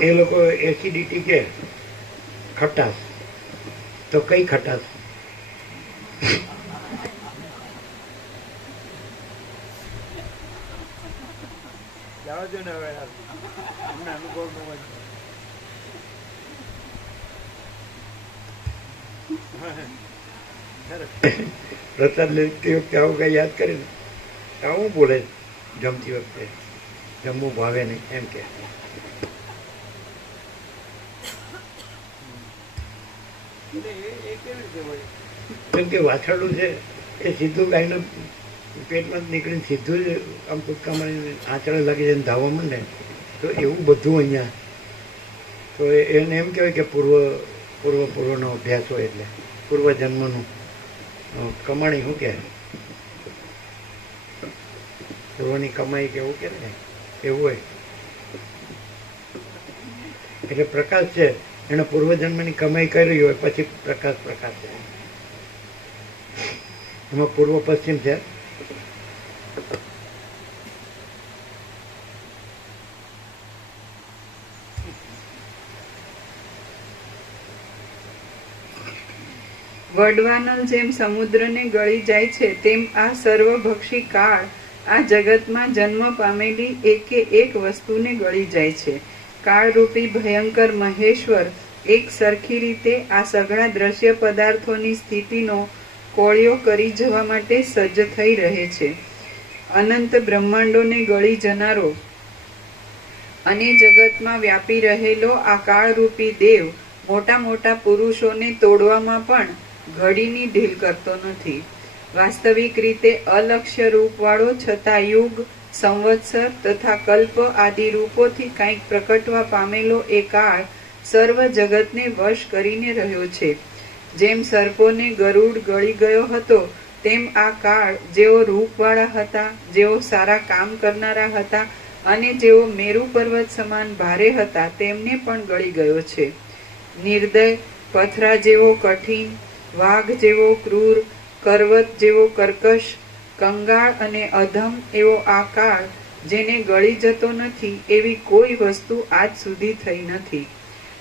એ લોકો એસિડિટી કે ખટાશ, તો કઈ ખટાશ? જવા દો ને હવે, અમને અનુભવ ન હોય. પ્રસાદ લેતી વખતે આવું કઈ યાદ કરે ને, આવું બોલે જમતી વખતે, જમવું ભાવે નહીં એમ કે. કેમ કે વાછરડું છે એ સીધું ગાયના પેટમાં નીકળીને સીધું જ આમ કૂદકા મારીને આંચળે લાગી જાય ધાવવા માંડે, તો એવું બધું અહીંયા. તો એને એમ કહેવાય કે પૂર્વનો અભ્યાસ હોય, એટલે પૂર્વજન્મનું કમાણી. શું કે પૂર્વની કમાઈ કે એવું કે ને, એવું હોય. એટલે પ્રકાશ છે એને પૂર્વજન્મની કમાઈ કરી હોય, પછી પ્રકાશ છે. એમાં પૂર્વ પશ્ચિમ છે. વડવાનલ જેમ સમુદ્રને ગળી જાય છે, તેમ આ સર્વભક્ષી કાળ આ જગતમાં જન્મ પામેલી એકે એક વસ્તુને ગળી જાય છે. કાળરૂપી ભયંકર મહેશ્વર એક સરખી રીતે આ સઘળા દ્રશ્ય પદાર્થોની સ્થિતિનો કોળિયો કરી જવા માટે સજ્જ થઈ રહે છે. અનંત બ્રહ્માંડોને ગળી જનારો અને જગતમાં વ્યાપી રહેલો આ કાળરૂપી દેવ મોટા મોટા પુરુષોને તોડવામાં પણ ઘડીની ઢીલ કરતો નથી. વાસ્તવિક રીતે અલક્ષ્ય રૂપવાળો છતાં યુગ, સંવત્સર તથા કલ્પ આદિ રૂપોથી કંઈક પ્રકટવા પામેલો એ કાળ સર્વ જગતને વશ કરીને રહ્યો છે. જેમ સર્પોને ગરુડ ગળી ગયો હતો, તેમ આ કાળ જેઓ રૂપવાળા હતા, જેઓ સારા કામ કરનારા હતા અને જેઓ મેરુ પર્વત સમાન ભારે હતા, તેમને પણ ગળી ગયો છે. નિર્દય, પથરા જેવો કઠિન, વાઘ જેવો ક્રૂર, કરવત જેવો કર્કશ, કંગાળ અને અધમ એવો આ કાળ જેને ગળી જતો નથી, એવી કોઈ વસ્તુ આજ સુધી થઈ નથી.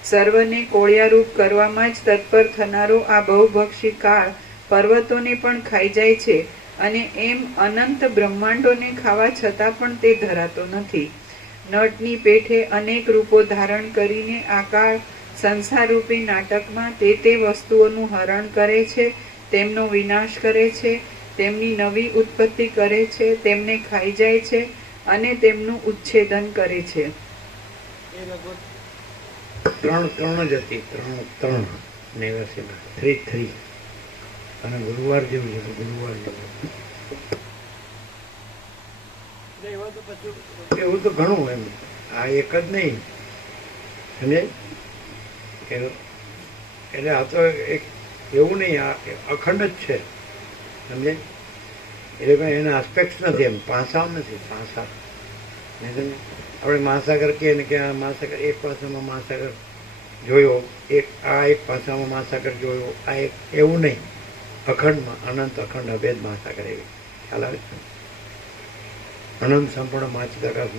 સર્વને કોળિયારૂપ કરવામાં જ તત્પર થનારો આ બહુભક્ષી કાળ પર્વતોને પણ ખાઈ જાય છે, અને એમ અનંત બ્રહ્માંડોને ખાવા છતાં પણ તે ધરાતો નથી. નટની પેઠે અનેક રૂપો ધારણ કરીને આ કાળ સંસારરૂપી નાટકમાં તે વસ્તુઓનું હરણ કરે છે, તેમનો વિનાશ કરે છે, તેમની નવી ઉત્પત્તિ કરે છે, તેમને ખાઈ જાય છે અને તેમનું ઉચ્છેદન કરે છે. ત્રણ જ હતી, ત્રણ નેવસીમાં 3 અને ગુરુવાર જેવું છે, ગુરુવાર જેવું. એવું તો ઘણું એમ, આ એક જ નહીં. અને એટલે આ તો એક એવું નહીં, આ અખંડ જ છે, સમજે? એટલે કંઈ એના આસ્પેક્ટ નથી, એમ પાસા નથી, પાસા. આપણે મહાસાગર કહીએ ને કે આ મહાસાગર એક પાસામાં મહાસાગર જોયો, એક પાસામાં મહાસાગર જોયો, આ એક એવું નહીં. અખંડમાં અનંત અખંડ અભેદ મહાસાગર, એવી ખ્યાલ આવે છે. અનંત સંપૂર્ણ મહાચિદાકાશ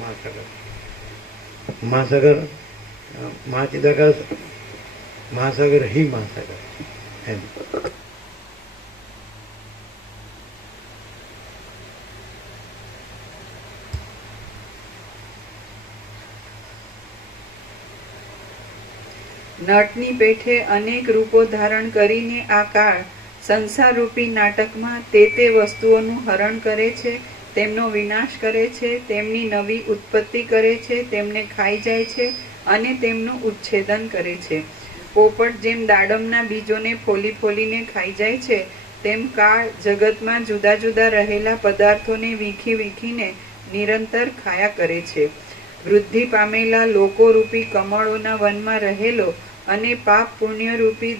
મહાસાગર, મહાચિદાકાશ મહાસાગર હિ મહાસાગર એમ. નટની પેઠે અનેક રૂપો ધારણ કરીને આ કાળ સંસારરૂપી નાટકમાં તે વસ્તુઓનું હરણ કરે છે, તેમનો વિનાશ કરે છે, તેમની નવી ઉત્પત્તિ કરે છે, તેમને ખાઈ જાય છે અને તેમનું ઉચ્છેદન કરે છે. પોપટ જેમ દાડમના બીજોને ફોલીને ખાઈ જાય છે, તેમ કાળ જગતમાં જુદા જુદા રહેલા પદાર્થોને વીખીને નિરંતર ખાયા કરે છે. વૃદ્ધિ પામેલા લોકોરૂપી કમળોના વનમાં રહેલો અને પાપ પુણ્યરૂપી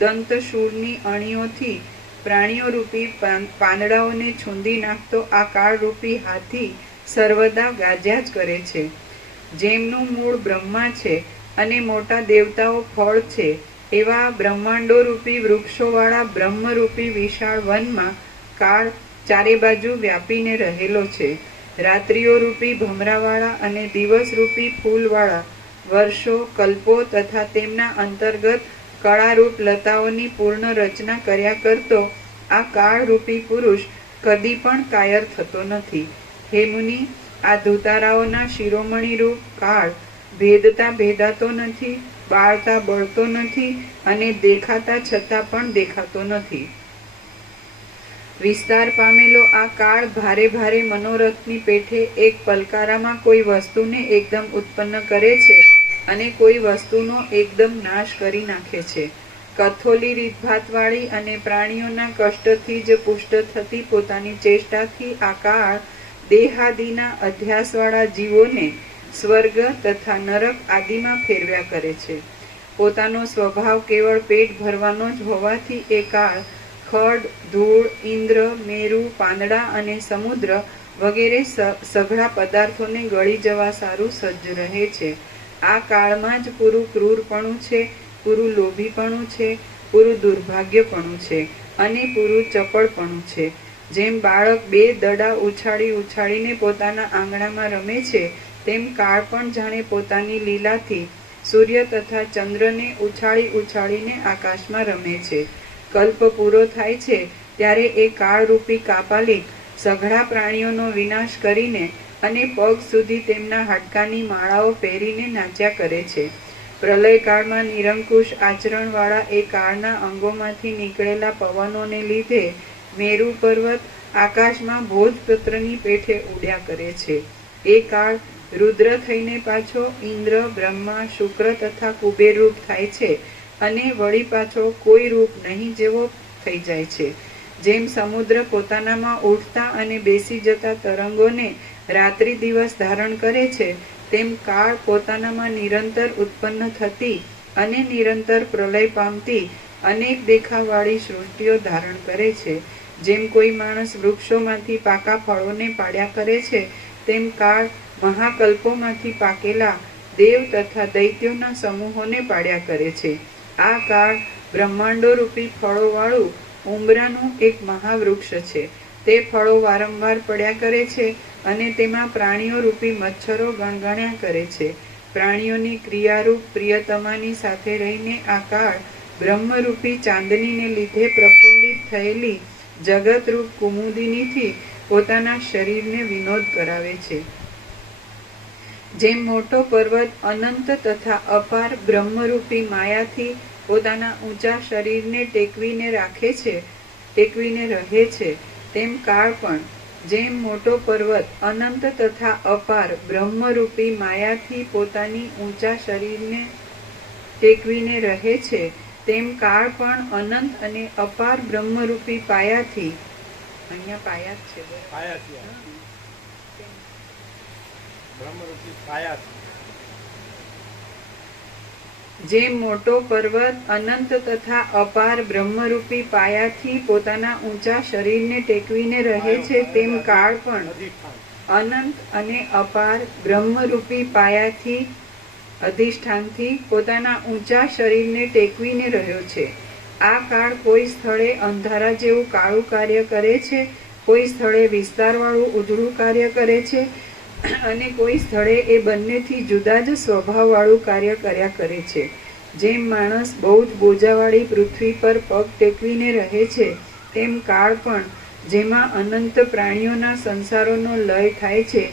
દંતશૂળની અણીઓથી પ્રાણીઓરૂપી પાંદડાઓને છૂંદી નાખતો આ કાળરૂપી હાથી સર્વદા ગાજ્યા જ કરે છે. જેમનું મૂળ બ્રહ્મા છે અને મોટા દેવતાઓ ફળ છે, એવા બ્રહ્માંડોરૂપી વૃક્ષોવાળા બ્રહ્મરૂપી વિશાળ વનમાં કાળ ચારે બાજુ વ્યાપીને રહેલો છે. રાત્રિઓ રૂપી ભમરાવાળા અને દિવસ રૂપી ફૂલવાળા વર્ષો, કલ્પો તથા તેમના અંતર્ગત કળારૂપ લતાઓની પૂર્ણ રચના કર્યા કરતો આ કાળરૂપી પુરુષ કદી પણ કાયર થતો નથી. હે મુનિ, આ ધુતારાઓના શિરોમણી રૂપ કાળ ભેદતા ભેદાતો નથી, બાળતા બળતો નથી અને દેખાતા છતાં પણ દેખાતો નથી. વિસ્તાર પામેલો આ કાળ ભારે ભારે મનોરથની પેઠે એક પલકારામાં કોઈ વસ્તુને એકદમ ઉત્પન્ન કરે છે અને કોઈ વસ્તુનો એકદમ નાશ કરી નાખે છે. કથોલી રીતભાતવાળી અને પ્રાણીઓના કષ્ટથી જ પુષ્ટ થતી પોતાની ચેષ્ટાથી આ કાળ દેહાદિના અધ્યાસવાળા જીવોને સ્વર્ગ તથા નરક આદિમાં ફેરવ્યા કરે છે. પોતાનો સ્વભાવ કેવળ પેટ ભરવાનો જ હોવાથી એ કાળ ખડ, ધૂળ, ઇન્દ્ર, મેરુ, પાંદડા અને સમુદ્ર વગેરે સઘળા પદાર્થોને ગળી જવા સારું સજ્જ રહે છે. આ કાળમાં જ પૂરું ક્રૂરપણું છે, પૂરું લોભીપણું છે, પૂરું દુર્ભાગ્યપણું છે અને પૂરું ચપળપણું છે. જેમ બાળક બે દડા ઉછાળી ઉછાળીને પોતાના આંગણામાં રમે છે, તેમ કાળ પણ જાણે પોતાની લીલાથી સૂર્ય તથા ચંદ્રને ઉછાળી ઉછાળીને આકાશમાં રમે છે. કલ્પ પૂરો થાય છે ત્યારે એ કાળરૂપી કાપાલિક સઘળા પ્રાણીઓનો વિનાશ કરીને અને પગ સુધી તેમના હાડકાની માળાઓ પહેરીને નાચ્યા કરે છે. પ્રલયકાળમાં નિરંકુશ આચરણવાળા એ કાળના અંગોમાંથી નીકળેલા પવનોને લીધે મેરુ પર્વત આકાશમાં ભોજપત્રની પેઠે ઉડ્યા કરે છે. એ કાળ રુદ્ર થઈને પાછો ઇન્દ્ર, બ્રહ્મા, શુક્ર તથા કુબેર રૂપ થાય છે અને વળી પાછો કોઈ રૂપ નહીં જેવો થઈ જાય છે. જેમ સમુદ્ર પોતાનામાં ઉઠતા અને બેસી જતા તરંગોને રાત્રિ દિવસ ધારણ કરે છે, તેમ કાળ પોતાનામાં નિરંતર ઉત્પન્ન થતી અને નિરંતર પ્રલય પામતી અનેક દેખાવાળી સૃષ્ટિઓ ધારણ કરે છે. જેમ કોઈ માણસ વૃક્ષોમાંથી પાકા ફળોને પાડ્યા કરે છે, તેમ કાળ મહાકલ્પોમાંથી પાકેલા દેવ તથા દૈત્યોના સમૂહોને પાડ્યા કરે છે. આ કાળ બ્રહ્માંડો રૂપી ફળોવાળું ઉંબરાનું એક મહાવૃક્ષ છે. તે ફળો વારંવાર પડ્યા કરે છે અને તેમાં પ્રાણીઓ રૂપી મચ્છરો ગણગણ્યા કરે છે. પ્રાણીઓની ક્રિયારૂપ પ્રિયતમાની સાથે રહીને આ કાળ બ્રહ્મરૂપી ચાંદનીને લીધે પ્રફુલ્લિત થયેલી જગતરૂપ કુમુદિનીથી પોતાના શરીરને વિનોદ કરાવે છે. જેમ મોટો પર્વત અનંત તથા અપાર બ્રહ્મરૂપી માયાથી પોતાના ઊંચા શરીરને ટેકવીને રહે છે, તેમ કાળ પણ જેમ મોટો પર્વત અનંત તથા અપાર બ્રહ્મરૂપી માયાથી પોતાની ઊંચા શરીરને ટેકવીને રહે છે, તેમ કાળ પણ અનંત અને અપાર બ્રહ્મરૂપી પાયાથી, અહીંયા પાયા જ છે, પાયાથી બ્રહ્મરૂપી પાયાથી જેમ મોટો પર્વત અનંત તથા અપાર બ્રહ્મરૂપી પાયાથી પોતાના ઊંચા શરીરને ટેકવીને રહે છે, તેમ કાળ પણ અનંત અને અપાર બ્રહ્મરૂપી પાયાથી અધિષ્ઠાનથી પોતાના ઊંચા શરીરને ટેકવીને રહ્યો છે. આ કાળ કોઈ સ્થળે અંધારા જેવું કાળું કાર્ય કરે છે, કોઈ સ્થળે વિસ્તારવાળું ઉજળું કાર્ય કરે છે અને કોઈ સ્થળે એ બંનેથી જુદા જ સ્વભાવવાળું કાર્ય કર્યા કરે છે. જેમ માણસ બહુ જ બોજાવાળી પૃથ્વી પર પગ ટેકવીને રહે છે, તેમ કાળ પણ જેમાં અનંત પ્રાણીઓના સંસારોનો લય થાય છે,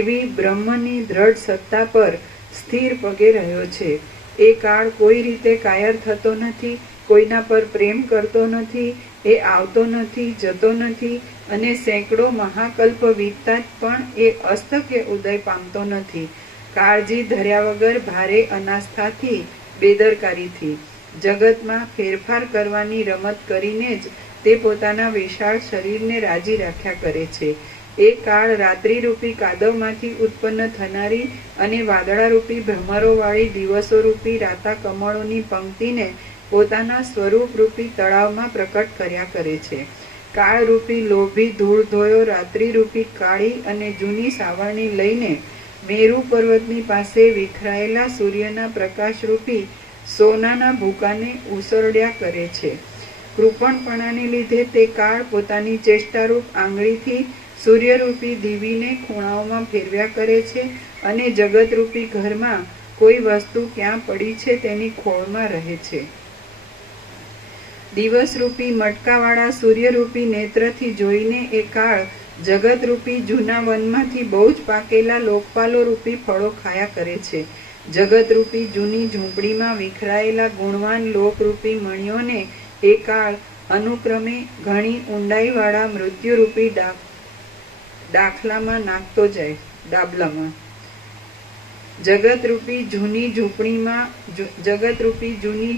એવી બ્રહ્મની દ્રઢ સત્તા પર સ્થિર પગે રહ્યો છે. એ કાળ કોઈ રીતે કાયર થતો નથી, કોઈના પર પ્રેમ કરતો નથી, એ આવતો નથી, જતો નથી અને સેંકડો મહાકલ્પ વીતતા પણ એ અસ્ત કે ઉદય પામતો નથી. કાળજી ધર્યા વગર ભારે અનાસ્થાથી, બેદરકારીથી જગતમાં ફેરફાર કરવાની રમત કરીને જ તે પોતાના વિશાળ શરીરને રાજી રાખ્યા કરે છે. એ કાળ રાત્રિરૂપી કાદવમાંથી ઉત્પન્ન થનારી અને વાદળારૂપી ભ્રમરોવાળી દિવસોરૂપી રાતા કમળોની પંક્તિને પોતાના સ્વરૂપરૂપી તળાવમાં પ્રકટ કર્યા કરે છે. કાળરૂપી લોભી ધૂળ ધોયો રાત્રિરૂપી કાળી અને જૂની સાવરણી લઈને મેરુ પર્વતની પાસે વિખરાયેલા સૂર્યના પ્રકાશરૂપી સોનાના ભૂકાને ઉસરડ્યા કરે છે. કૃપણપણાને લીધે તે કાળ પોતાની ચેષ્ટારૂપ આંગળીથી સૂર્યરૂપી દીવીને ખૂણાઓમાં ફેરવ્યા કરે છે અને જગતરૂપી ઘરમાં કોઈ વસ્તુ ક્યાં પડી છે તેની ખોળમાં રહે છે. દિવસરૂપી મટકાવાળા સૂર્યરૂપી નેત્રથી જોઈને એ કાળ જગતરૂપી જૂના વનમાંથી બહુ જ પાકેલા લોકપાલો રૂપી ફળો ખાયા કરે છે. જગતરૂપી જૂની ઝૂંપડીમાં વિખરાયેલા ગુણવાન લોકરૂપી મણિઓને એ કાળ અનુક્રમે ઘણી ઊંડાઈવાળા મૃત્યુરૂપી ડાખલામાં નાખતો જાય, ડાબલામાં. જગતરૂપી જૂની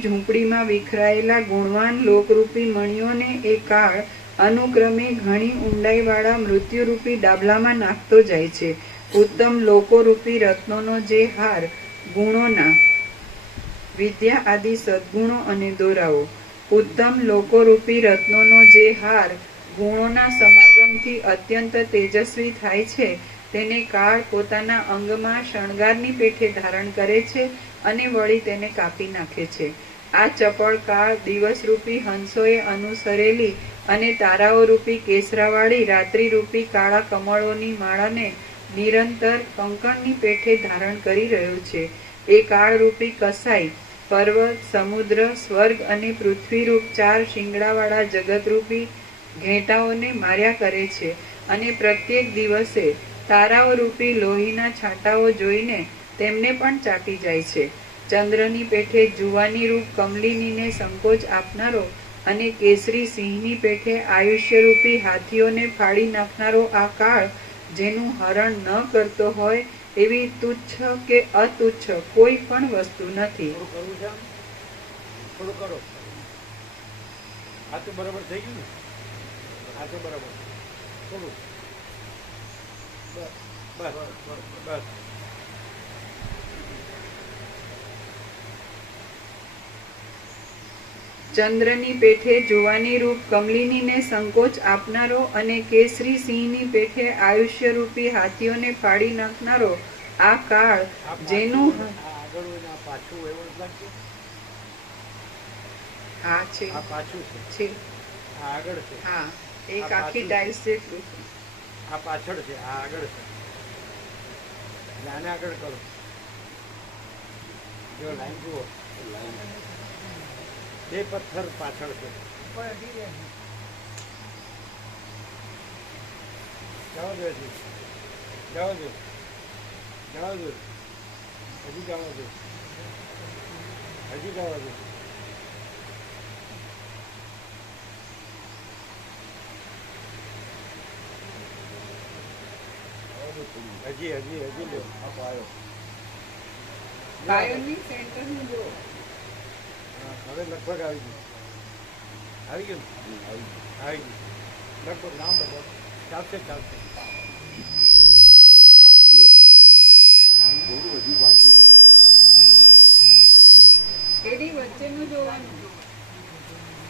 ઝૂંપડીમાં વિખરાયેલા ગુણવાન લોકરૂપી મણિઓને એ કાળ અનુક્રમે ઘણી ઊંડાઈવાળા મૃત્યુરૂપી ડાબલામાં નાખતો જાય છે. ઉત્તમ લોકોરૂપી રત્નોનો જે હાર ગુણોના, વિદ્યા આદિ સદ્ગુણો અને દોરાઓ. ઉત્તમ લોકોરૂપી રત્નોનો જે હાર ગુણોના સમાગમથી અત્યંત તેજસ્વી થાય છે તેને કાળ પોતાના અંગમાં શણગારની પેઠે ધારણ કરે છે અને વળી તેને કાપી નાખે છે. આ ચપળ કાળ દિવસરૂપી હંસોએ અનુસરેલી અને તારાઓરૂપી કેસરાવાળી રાત્રિરૂપી કાળા કમળોની માળાને નિરંતર કંકણની પેઠે ધારણ કરી રહ્યું છે. એ કાળરૂપી કસાઈ પર્વત, સમુદ્ર, સ્વર્ગ અને પૃથ્વીરૂપ 4 શિંગડાવાળા જગતરૂપી ઘેટાઓને માર્યા કરે છે અને પ્રત્યેક દિવસે તારાઓરૂપી લોહીના છાંટાઓ જોઈને તેમને પણ ચાટી જાય છે. ચંદ્રની પેઠે જુવાની રૂપ કમલિનીને સંકોચ આપનારો અને કેસરી સિંહની પેઠે આયુષ્યરૂપી હાથીઓને ફાડી નાખનારો આ કાળ જેનું હરણ ન કરતો હોય એવી તુચ્છ કે અતુચ્છ કોઈ પણ વસ્તુ નથી. થોડું કરવું છે, થોડું કરો. આ તો બરાબર થઈ ગયું ને? આ તો બરાબર. થોડું બસ બસ બસ. ચંદ્રની પેઠે જુવાની રૂપ કમલિનીને સંકોચ આપનારો અને કેસરી સિંહની પેઠે આયુષ્યરૂપી હાથીઓને ફાડી નાખનારો આ કાળ જેનું આગળ હોય ને આ પાછું હોય એવું લાગશે. હા છે, આ પાછું છે, છે. આ આગળ છે, હા, એક આ આખી પાછું ટાઇલ્સ જેટલું છે. આ પાછળ છે, આ આગળ છે. એટલે આને આગળ કરો. જો લાઈન જુઓ, બે પથ્થર પાછળ છે. જવા દો, હજી જવા દો, જવા દો, હજી જવા દો, હજી જવા દો. હજી હજી હજી લો. આ પાયો પાયોની સેન્ટરનું જુઓ. હા, હવે લગભગ આવી ગયું. આવી ગયું ને? આવી ગયું લગભગ. નામ બધા ચાલશે ચાલશે. એની વચ્ચેનું જોવાનું,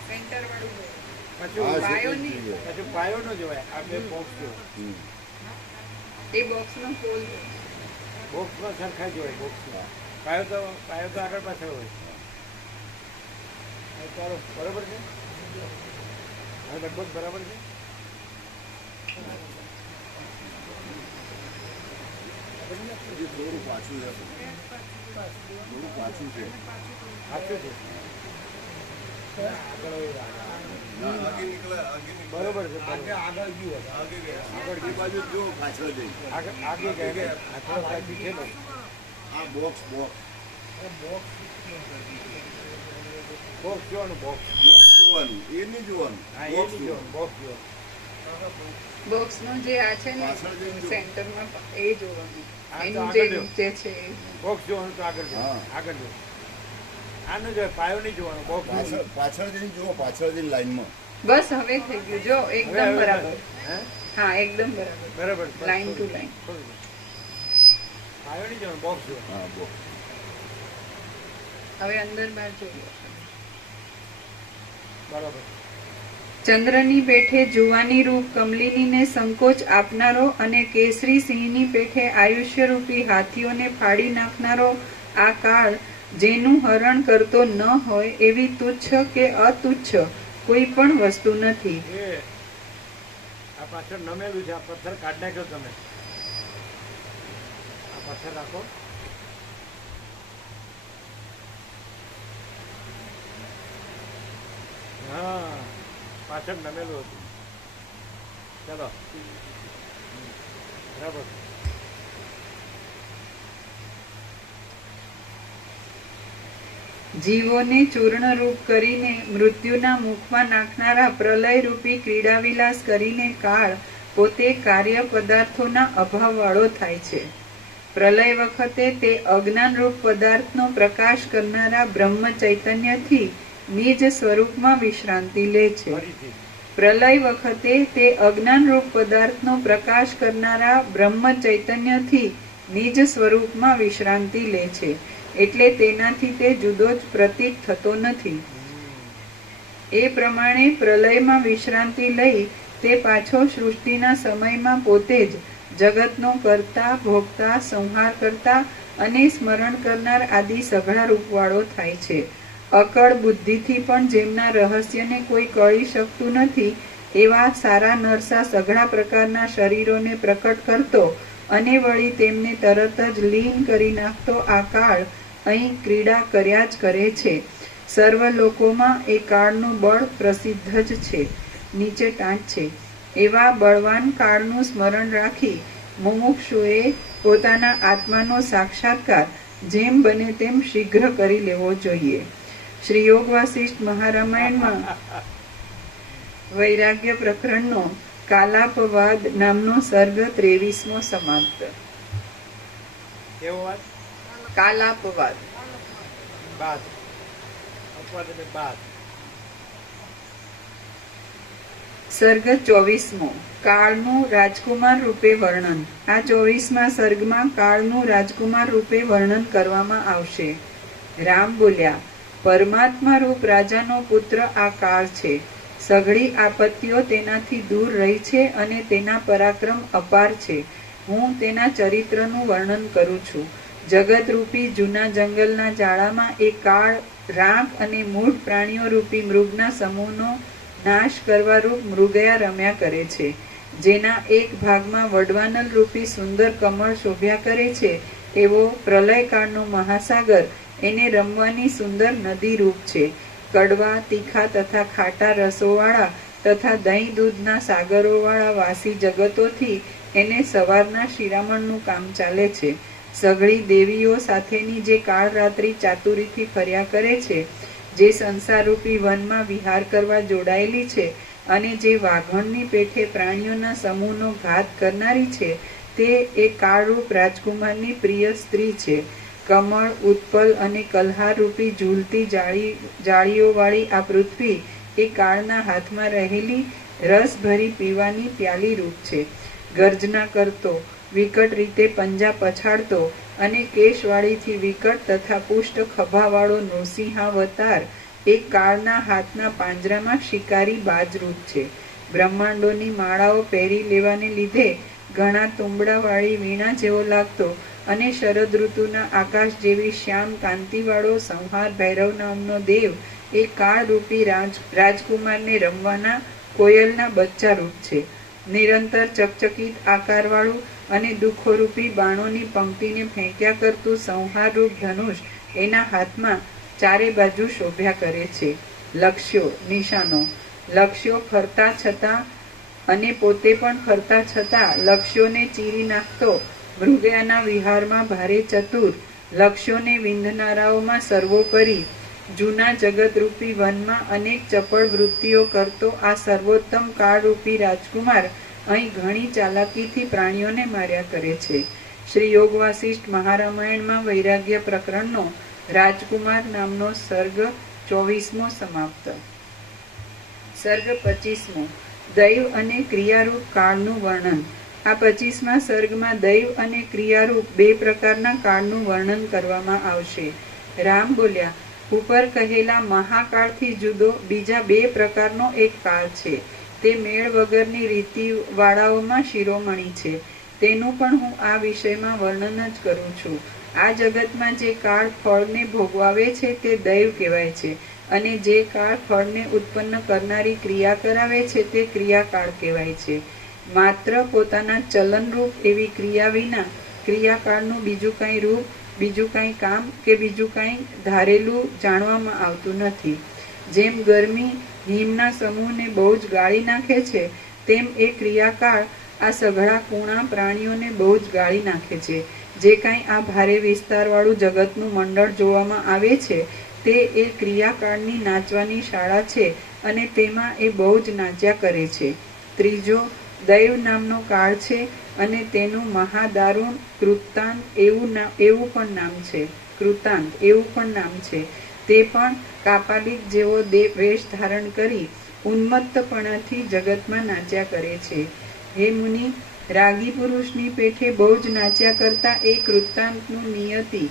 સેન્ટર વાળું જોવાનું. પાછું પાયોની પાછું પાયો નો જોવાય. આ બે બોક્સ જોવાય. એ બોક્સનો પોલ જોવાનો. બોક્સમાં સરખા જોવાય. બોક્સમાં પાયો તો આગળ પાછળ હોય. હવે ચાલો, બરાબર છે? હવે લગભગ બરાબર છે. થોડું પાછું છે, થોડું પાછું છે. સાચું છે. આગળ હોય. આગે નીકળે, આગે નીકળે. બરોબર છે. આગે આગળ ગયું, આગે ગયા. આગળ એ બાજુ જો પાછળ જઈ. આગે ગયા. આ થોડો સાચી છે ને. આ બોક્સ બોક્સ બોક્સ જોવાનું. બોક્સ બોક્સ જોવાનું, એ નહીં જોવાનું. હા, એ બોક્સ નહીં જોવાનું. બોક્સ જોવાનું. બોક્સનો જે આ છે ને પાછળ જઈને જુઓ. સેન્ટરમાં એ જોવાનું. હા, તો એનું આગળ જે જો. નીચે છે એ. બોક્સ જોવાનું તો આગળ જો. હા. આગળ જો. આ ન જોવાય. પાયો નહીં જોવાનો. બોક્સ પાછળ પાછળ જઈને જુઓ, પાછળ જઈને લાઈનમાં. બસ હવે થઈ ગયું જો, એકદમ બરાબર. હે? હા, એકદમ બરાબર. બરાબર. Line to line. પાયો નહીં જોવાનો. બોક્સ જોવાનું. હા બોક્સ. હવે અંદર બહાર જોઈએ. બરાબર. ચંદ્રની પેઠે જુવાની રૂપ કમલિનીને સંકોચ આપનારો અને કેસરી સિંહની પેઠે આયુષ્યરૂપી હાથીઓને ફાડી નાખનારો આ કાળ જેનું હરણ કરતો ન હોય એવી તુચ્છ કે અતુચ્છ કોઈ પણ વસ્તુ નથી. એ આ પાછળ નમેલું છે. આ પથ્થર કાઢી નાખ્યો તમે. આ પથ્થર રાખો. હા, પાછળ નમેલું હતું. ચલો બરાબર. જીવોને ચૂર્ણરૂપ કરીને મૃત્યુના મુખમાં નાખનારા પ્રલયરૂપી ક્રીડાવિલાસ કરીને કાળ પોતે કાર્ય પદાર્થોના અભાવવાળો થાય છે. પ્રલય વખતે તે અજ્ઞાનરૂપ પદાર્થનો પ્રકાશ કરનારા બ્રહ્મ ચૈતન્યથી નિજ સ્વરૂપમાં વિશ્રાંતિ લે છે. ફરીથી પ્રલય વખતે તે અજ્ઞાનરૂપ પદાર્થનો પ્રકાશ કરનારા બ્રહ્મ ચૈતન્યથી નિજ સ્વરૂપમાં વિશ્રાંતિ લે છે. એટલે તેનાથી તે જુદો જ પ્રતીત થતો નથી. એ પ્રમાણે પ્રલયમાં વિશ્રાંતિ લઈ તે પાછો સૃષ્ટિના સમયમાં પોતે જ જગતનો કરતા, ભોગતા, સંહાર કરતા અને સ્મરણ કરનાર આદિ સઘળા રૂપવાળો થાય છે. અકળ બુદ્ધિથી પણ જેમના રહસ્યને કોઈ કળી શકતું નથી એવા સારા નરસા સઘળા પ્રકારના શરીરોને પ્રકટ કરતો અને વળી તેમને તરત જ લીન કરી નાખતો આ કાળ અહીં ક્રીડા કર્યા જ કરે છે. સર્વ લોકોમાં એ કાળનું બળ પ્રસિદ્ધ જ છે. નીચે ટાંચ છે. એવા બળવાન કાળનું સ્મરણ રાખી મુમુક્ષુએ પોતાના આત્માનો સાક્ષાત્કાર જેમ બને તેમ શીઘ્ર કરી લેવો જોઈએ. શ્રી યોગ વાસિષ્ઠ મહારામાયણમાં વૈરાગ્ય પ્રકરણનો કાલાપવાદ નામનો સર્ગ 23મો સમાપ્ત. કેવો વાત? કાલાપવાદ. બાદ અપવાદ એટલે બાદ. સર્ગ 24મો કાળનું રાજકુમાર રૂપે વર્ણન. આ 24મા સર્ગમાં કાળનું રાજકુમાર રૂપે વર્ણન કરવામાં આવશે. રામ બોલ્યા, પરમાત્મા રૂપ રાજાનો પુત્ર આ કાળ છે. સઘળી આપત્તિઓ તેનાથી દૂર રહી છે અને તેના પરાક્રમ અપાર છે. હું તેના ચરિત્રનું વર્ણન કરું છું. જગતરૂપી જૂના જંગલના જાળામાં એ કાળ રાખ અને મૂઢ પ્રાણીઓ રૂપી મૃગના સમૂહનો નાશ કરવા રૂપ મૃગયા રમ્યા કરે છે. જેના એક ભાગમાં વડવાનલ રૂપી સુંદર કમળ શોભ્યા કરે છે એવો પ્રલયકાળનો મહાસાગર એને રમવાની સુંદર નદી રૂપ છે. કડવા, તીખા તથા ખાટા રસોવાળા તથા દહીં દૂધના સાગરોવાળા વાસી જગતોથી એને સવારના શિરામણનું કામ ચાલે છે. સઘળી દેવીઓ સાથેની જે કાળરાત્રિ ચાતુરીથી ફર્યા કરે છે, જે સંસારરૂપી વનમાં વિહાર કરવા જોડાયેલી છે અને જે વાઘણની પેઠે પ્રાણીઓના સમૂહનો ઘાત કરનારી છે, તે એ કાળરૂપ રાજકુમારની પ્રિય સ્ત્રી છે. કમળ, ઉત્પલ અને કલ્હાર રૂપી ઝૂલતી જાળીઓવાળી આ પૃથ્વી એ કાળના હાથમાં રહેલી રસભરી પીવાની પ્યાલી રૂપ છે. ગર્જના કરતો, વિકટ રીતે પંજા પછાડતો અને કેશવાળીથી વિકટ તથા પુષ્ટ ખભાવાળો નૃસિંહાવતાર એ કાળના હાથના પાંજરામાં શિકારી બાજરૂપ છે. બ્રહ્માંડોની માળાઓ પહેરી લેવાને લીધે ઘણા તુંબડાવાળી વીણા જેવો લાગતો અને શરદ ઋતુના આકાશ જેવી શ્યામ કાંતિવાળો સંહાર ભૈરવ નામનો દેવ એ કાળરૂપી રાજકુમારને રમવાના કોયલના બચ્ચા રૂપ છે. નિરંતર ચકચકિત આકારવાળું અને દુઃખોરૂપી બાણોની પંક્તિને ફેંક્યા કરતું સંહારરૂપ ધનુષ એના હાથમાં ચારે બાજુ શોભ્યા કરે છે. લક્ષ્યો, નિશાનો. લક્ષ્યો ફરતા છતાં અને પોતે પણ ફરતા છતાં લક્ષ્યોને ચીરી નાખતો મૃગયાના વિહારમાં ભારે ચતુર, લક્ષ્યોને વિંધનારાઓમાં સર્વોપરી, જૂના જગતરૂપી વનમાં અનેક ચપળ વૃત્તિઓ કરતો આ સર્વોત્તમ કાળરૂપી રાજકુમાર અહીં ઘણી ચાલાકીથી પ્રાણીઓને માર્યા કરે છે. શ્રી યોગ વાસિષ્ઠ મહારામાયણમાં વૈરાગ્ય પ્રકરણનો રાજકુમાર નામનો સર્ગ 24મો સમાપ્ત. સર્ગ 25મો દૈવ અને ક્રિયારૂપ કાળનું વર્ણન. આ 25મા સર્ગમાં દૈવ અને ક્રિયારૂપ બે પ્રકારના કાળનું વર્ણન કરવામાં આવશે. રામ બોલ્યા, ઉપર કહેલા મહાકાળથી જુદો બીજા બે પ્રકારનો એક કાળ છે. તે મેળ વગરની રીતિવાળાઓમાં શિરોમણી છે. તેનું પણ હું આ વિષયમાં વર્ણન જ કરું છું. આ જગતમાં જે કાળ ફળને ભોગવાવે છે તે દૈવ કહેવાય છે અને જે કાળ ફળને ઉત્પન્ન કરનારી ક્રિયા કરાવે છે તે ક્રિયાકાળ કહેવાય છે. માત્ર પોતાના ચલનરૂપ એવી ક્રિયા વિના ક્રિયાકાળનું બીજું કાંઈ રૂપ, બીજું કાંઈ કામ કે બીજું કાંઈ ધારેલું જાણવામાં આવતું નથી. જેમ ગરમી હિમના સમૂહને બહુ જ ગાળી નાખે છે, તેમ એ ક્રિયાકાળ આ સઘળા કૂણા પ્રાણીઓને બહુ જ ગાળી નાખે છે. જે કાંઈ આ ભારે વિસ્તારવાળું જગતનું મંડળ જોવામાં આવે છે તે એ ક્રિયાકાળની નાચવાની શાળા છે અને તેમાં એ બહુ જ નાચ્યા કરે છે. ત્રીજો દૈવ નામનો કાળ છે અને તેનું મહાદારુણ કૃતાંત એવું પણ નામ છે. તે પણ કાપાલિક જેવો વેશ ધારણ કરી ઉન્મત્તપણાથી જગતમાં નાચ્યા કરે છે. હે મુનિ, રાગી પુરુષની પેઠે બહુ જ નાચ્યા કરતા એ કૃતાંતનું નિયતિ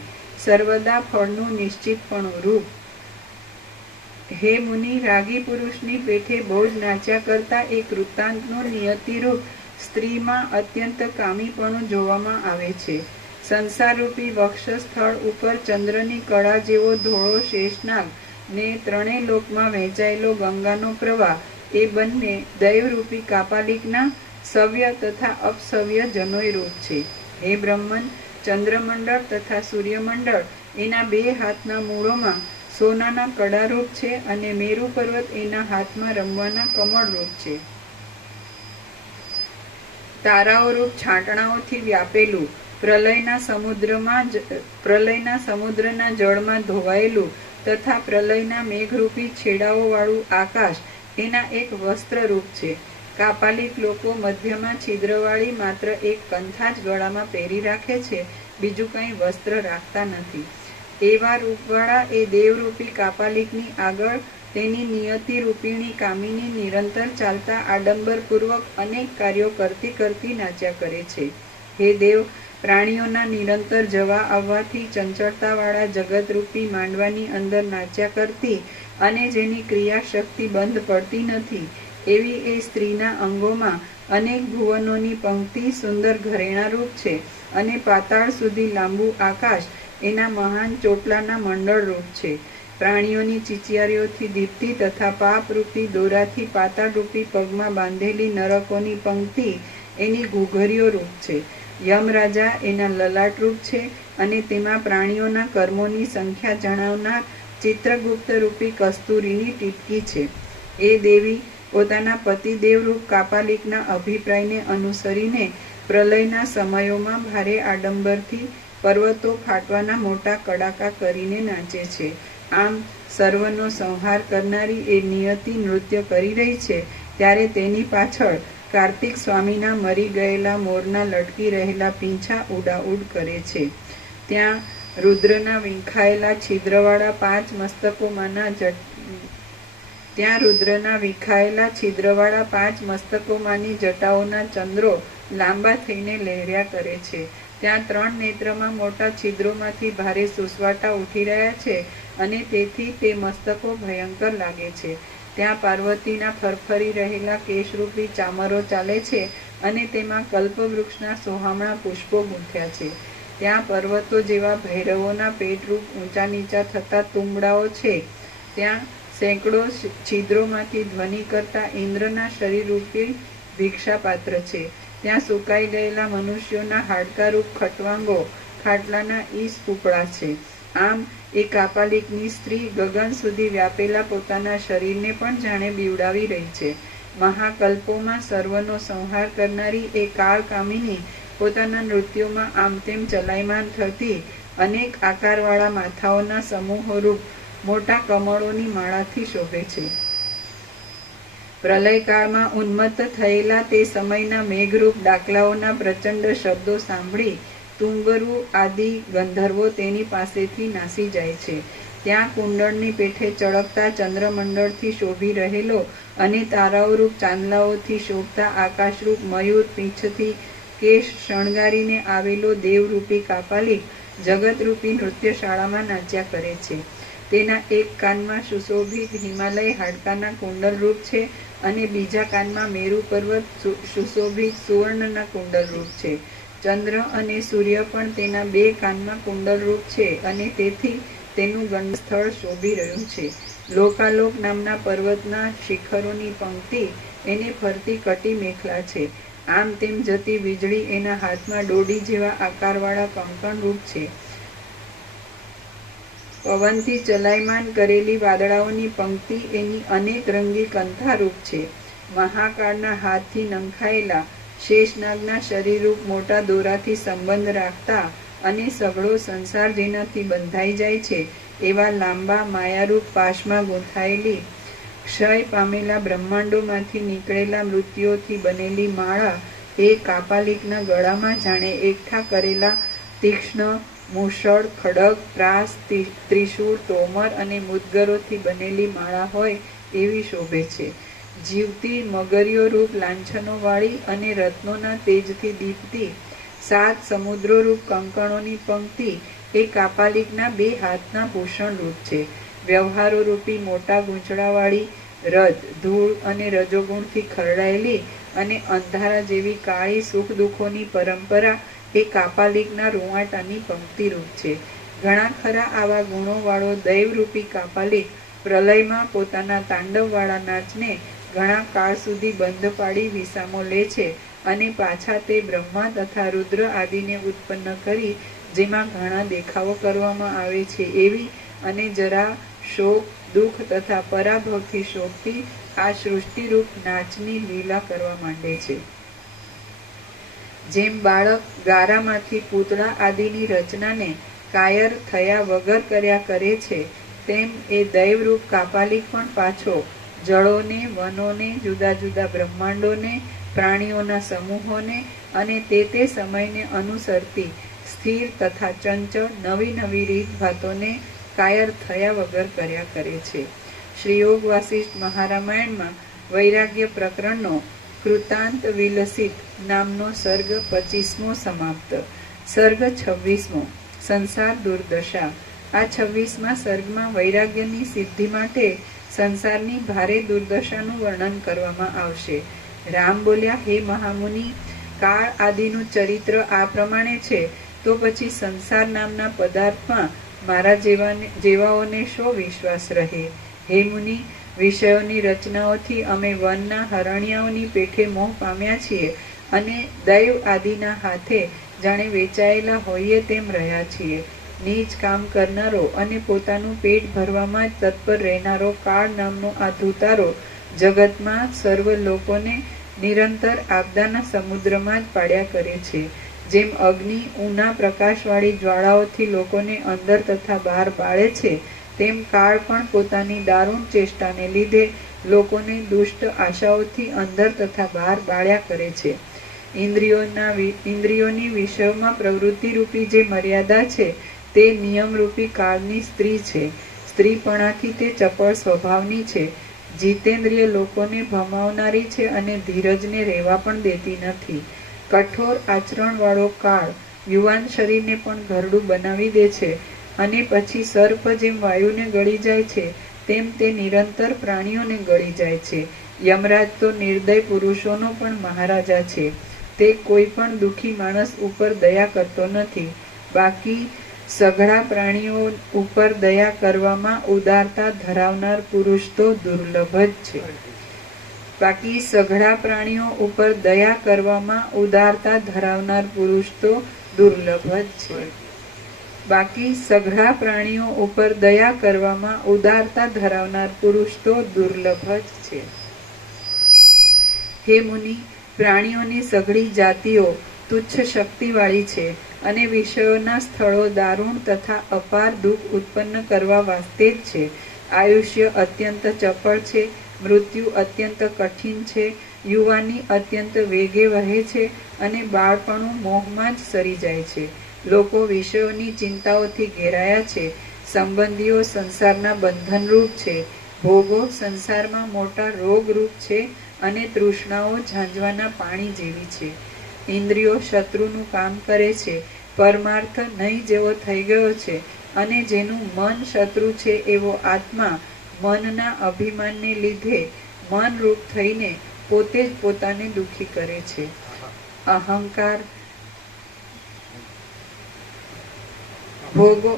સર્વદા ફળનું નિશ્ચિતપણું રૂપ. હે મુનિ, રાગી પુરુષની પેઠે બહુ જ નાચ્યા કરતા એ કૃતાંતનું નિયતિરૂપ સ્ત્રીમાં અત્યંત કામીપણું જોવામાં આવે છે. સંસારરૂપી વક્ષસ્થળ ઉપર ચંદ્રની કળા જેવો ધોળો શેષનાગ ને ત્રણેય લોકમાં વહેંચાયેલો ગંગાનો પ્રવાહ એ બંને દૈવરૂપી કાપાલિકના સવ્ય તથા અપસવ્ય જનોય રૂપ છે. હે બ્રહ્મન, ચંદ્રમંડળ તથા સૂર્યમંડળ એના બે હાથના મૂળોમાં સોનાના કડારૂપ છે અને મેરુ પર્વત એના હાથમાં રમવાના કમળરૂપ છે. તારાઓરૂપ છાંટણાઓથી વ્યાપેલું પ્રલયના સમુદ્રના જળમાં ધોવાયેલું તથા પ્રલયના મેઘરૂપી છેડાઓવાળું આકાશ એના એક વસ્ત્રરૂપ છે. કાપાલિક લોકો મધ્યમાં છિદ્રવાળી માત્ર એક કંથા જ ગળામાં પહેરી રાખે છે, બીજું કંઈ વસ્ત્ર રાખતા નથી. એવા રૂપવાળા એ દેવરૂપી કાપાલિકની આગળ તેની નિયતિ રૂપિણી કામિની નિરંતર ચાલતા આડંબરપૂર્વક અનેક કાર્યો કરતી કરતી નાચ્યા કરે છે. હે દેવ, પ્રાણીઓના નિરંતર જવા આવવાથી ચંચળતાવાળા જગતરૂપી માંડવાની અંદર નાચ્યા કરતી અને જેની ક્રિયાશક્તિ બંધ પડતી નથી એવી એ સ્ત્રીના અંગોમાં અનેક ભુવનોની પંક્તિ સુંદર ઘરેણારૂપ છે અને પાતાળ સુધી લાંબુ આકાશ એના મહાન ચોટલાના મંડળરૂપ છે. પ્રાણીઓની ચીચિયારીઓથી દીપતી તથા પાપરૂપી દોરાથી પાતાળરૂપી પગમાં બાંધેલી નરકોની પંક્તિ એની ઘૂઘરીઓ રૂપ છે. યમરાજા એના લલાટરૂપ છે અને તેમાં પ્રાણીઓના કર્મોની સંખ્યા જણાવનાર ચિત્રગુપ્ત રૂપી કસ્તુરીની ટીપકી છે. એ દેવી પોતાના પતિદેવરૂપ કાપાલિકના અભિપ્રાયને અનુસરીને પ્રલયના સમયોમાં ભારે આડંબરથી પર્વતો ફાટવાના મોટા કડાકા કરીને નાચે છે. આમ સર્વનો સંહાર કરનારી એ નિયતિ નૃત્ય કરી રહી છે ત્યારે તેની પાછળ કાર્તિક સ્વામીના મરી ગયેલા મોરના લટકી રહેલા પીંછા ઉડાઉડ કરે છે. ત્યાં રુદ્રના વિંખાયેલા છિદ્રવાળા પાંચ મસ્તકોમાંની જટાઓના ચંદ્રો લાંબા થઈને લહેર્યા કરે છે. ત્યાં 3 નેત્રમાં મોટા છિદ્રોમાંથી ભારે સુસવાટા ઉઠી રહ્યા છે અને તેથી તે મસ્તકો ભયંકર લાગે છે. ત્યાં પાર્વતીના ફરફરી રહેલા કેશરૂપી ચામરો ચાલે છે અને તેમાં કલ્પવૃક્ષના સોહામણા પુષ્પો ગૂંથ્યા છે. ત્યાં પર્વતો જેવા ભૈરવોના પેટરૂપ ઊંચા નીચા થતા તુંબડાઓ છે. ત્યાં સેંકડો છિદ્રોમાંથી ધ્વનિ કરતા ઇન્દ્રના શરીરરૂપી ભિક્ષાપાત્ર છે. ત્યાં સુકાઈ ગયેલા મનુષ્યોના હાડકારૂપ ખટવાંગો ખાટલાના ઈસ કૂપડા છે. આમ એ કાપાલિકની સ્ત્રી ગગન સુધી વ્યાપેલા પોતાના શરીરને પણ જાણે બીવડાવી રહી છે. મહાકલ્પોમાં સર્વનો સંહાર કરનારી એ કાળકામિની પોતાના નૃત્યોમાં આમ તેમ ચલાયમાન થતી અનેક આકારવાળા માથાઓના સમૂહોરૂપ મોટા કમળોની માળાથી શોભે છે. પ્રલયકાળમાં ઉન્મત્ત થયેલા તે સમયના મેઘરૂપ ડાકલાઓના પ્રચંડ શબ્દો સાંભળી તુંગરુ આદિ ગંધર્વો તેની પાસેથી નાસી જાય છે. ત્યાં કુંડળની પેઠે ચળકતા ચંદ્રમંડળથી શોભી રહેલો અને તારાઓરૂપ ચાંદલાઓથી શોભતા આકાશરૂપ મયુર પીંછથી કેશ શણગારીને આવેલો દેવરૂપી કાપાલિક જગતરૂપી નૃત્યશાળામાં નાચ્યા કરે છે. તેના એક કાનમાં સુશોભિત હિમાલય હાડકાના કુંડલરૂપ છે અને બીજા કાનમાં મેરુ પર્વત સુશોભિત સુવર્ણના કુંડલરૂપ છે. ચંદ્ર અને સૂર્ય પણ તેના 2 કાનમાં કુંડલરૂપ છે અને તેથી તેનું ગંડસ્થળ શોભી રહ્યું છે. લોકાલોક નામના પર્વતના શિખરોની પંક્તિ એને ફરતી કટી મેખલા છે. આમ તેમ જતી વીજળી એના હાથમાં દોડી જેવા આકારવાળા કંકણ રૂપ છે. પવનથી ચલાયમાન કરેલી વાદળાઓની પંક્તિ એની અનેક રંગી કંથારૂપ છે. મહાકાળના હાથથી નંખાયેલા શેષનાગના શરીરરૂપ મોટા દોરાથી સંબંધ રાખતા અને સઘળો સંસાર જેનાથી બંધાઈ જાય છે એવા લાંબા માયારૂપ પાશમાં ગૂંથાયેલી ક્ષય પામેલા બ્રહ્માંડોમાંથી નીકળેલા મૃત્યુઓથી બનેલી માળા એ કાપાલિકના ગળામાં જાણે એકઠા કરેલા તીક્ષ્ણ મૂષળ, ખડગ, ત્રાસ, ત્રિશૂળ, તોમર અને મુદ્ગરોથી બનેલી માળા હોય એવી શોભે છે. જીવતી મગરીઓ રૂપ લાંછનોવાળી અને રત્નોના તેજથી દીપતી 7 સમુદ્રો રૂપ કંકણોની પંક્તિ એ કાપાલિકના 2 હાથના ભૂષણ રૂપ છે. વ્યવહારો રૂપી મોટા ગૂંચળાવાળી રજ, ધૂળ અને રજોગુણથી ખરડાયેલી અને અંધારા જેવી કાળી સુખ દુઃખોની પરંપરા એ કાપાલિકના રૂવાટાની પંક્તિ રૂપ છે. ઘણા ખરા આવા ગુણોવાળો દૈવરૂપી કાપાલિક પ્રલયમાં પોતાના તાંડવવાળા નાચને ઘણા કાળ સુધી બંધ પાડી વિસામો લે છે અને પાછા તે બ્રહ્મા તથા રુદ્ર આદિને ઉત્પન્ન કરી જેમાં ઘણા દેખાવો કરવામાં આવે છે એવી અને જરા શોક, દુઃખ તથા પરાભવથી શોભતી આ સૃષ્ટિરૂપ નાચની લીલા કરવા માંડે છે. જેમ બાળક ગારામાંથી પૂતળા આદિની રચનાને કાયર થયા વગર કર્યા કરે છે તેમ એ દૈવરૂપ કાપાલિક પણ પાછો જળોને, વનોને, જુદા જુદા બ્રહ્માંડોને, પ્રાણીઓના સમૂહોને અને તે સમયને અનુસરતી સ્થિર તથા ચંચળ નવી નવી રીતભાતોને કાયર થયા વગર કર્યા કરે છે. શ્રી યોગ વાસિષ્ઠ મહારામાયણમાં વૈરાગ્ય પ્રકરણનો કૃતાંત વિલસિત નામનો સર્ગ 25મો સમાપ્ત. સર્ગ 26મો સંસાર દુર્દશા. આ 26મા સર્ગમાં વૈરાગ્યની સિદ્ધિ માટે સંસારની ભારે દુર્દશાનું વર્ણન કરવામાં આવશે. રામ બોલ્યા, હે મહામુનિ, કાળ આદિનું ચરિત્ર આ પ્રમાણે છે તો પછી સંસાર નામના પદાર્થમાં મારા જેવાઓને શો વિશ્વાસ રહે? હે મુનિ, વિષયોની રચનાઓથી અમે વનના હરણિયાઓની પેઠે મોહ પામ્યા છીએ અને દૈવ આદિના હાથે જાણે વેચાયેલા હોઈએ તેમ રહ્યા છીએ. નીચ કામ કરનારો અને પોતાનું પેટ ભરવામાં જ તત્પર રહેનારો કાળ નામનો આ ધૂતારો જગતમાં સર્વ લોકોને નિરંતર આપદાના સમુદ્રમાં જ પાડ્યા કરે છે. જેમ અગ્નિ ઊના પ્રકાશવાળી જ્વાળાઓથી લોકોને અંદર તથા બહાર બાળે છે તેમ કાળ પણ પોતાની દારૂણ ચેષ્ટાને લીધે લોકોને દુષ્ટ આશાઓથી અંદર તથા બહાર બાળ્યા કરે છે. ઇન્દ્રિયોની વિષયોમાં પ્રવૃત્તિ રૂપી જે મર્યાદા છે તે નિયમરૂપી કાળની સ્ત્રી છે. સ્ત્રીપણાથી તે ચપળ સ્વભાવની છે. જીતેન્દ્રિય લોકોને ભમાવનારી છે અને ધીરજને રહેવા પણ દેતી નથી. કઠોર આચરણવાળો કાળ યુવાન શરીરને પણ ઘરડું બનાવી દે છે અને પછી સર્પ જેમ વાયુને ગળી જાય છે તેમ તે નિરંતર પ્રાણીઓને ગળી જાય છે. યમરાજ તો નિર્દય પુરુષોનો પણ મહારાજા છે. તે કોઈ પણ દુઃખી માણસ ઉપર દયા કરતો નથી. બાકી સઘળા પ્રાણીઓ ઉપર દયા કરવામાં ઉદારતા ધરાવનાર પુરુષ તો દુર્લભ જ છે. બાકી સઘળા પ્રાણીઓ ઉપર દયા કરવામાં ઉદારતા ધરાવનાર પુરુષ તો દુર્લભ જ છે. બાકી સઘળા પ્રાણીઓ ઉપર દયા કરવામાં ઉદારતા ધરાવનાર પુરુષ તો દુર્લભ જ છે. હે મુનિ, પ્રાણીઓની સઘળી જાતિઓ તુચ્છ શક્તિવાળી છે અને વિષયોના સ્થળો દારૂણ તથા અપાર દુઃખ ઉત્પન્ન કરવા વાસ્તે જ છે. આયુષ્ય અત્યંત ચપળ છે, મૃત્યુ અત્યંત કઠિન છે, યુવાની અત્યંત વેગે વહે છે અને બાળપણું મોહમાં જ સરી જાય છે. લોકો વિષયોની ચિંતાઓથી ઘેરાયા છે. સંબંધીઓ સંસારના બંધનરૂપ છે. ભોગો સંસારમાં મોટા રોગરૂપ છે અને તૃષ્ણાઓ ઝાંઝવાના પાણી જેવી છે. ઇન્દ્રિયો શત્રુનું કામ કરે છે. પરમાર્થ નહીં જેવો થઈ ગયો છે અને જેનું મન શત્રુ છે એવો આત્મા મનના અભિમાનને લીધે મનરૂપ થઈને પોતે જ પોતાને દુઃખી કરે છે. અહંકાર ભોગો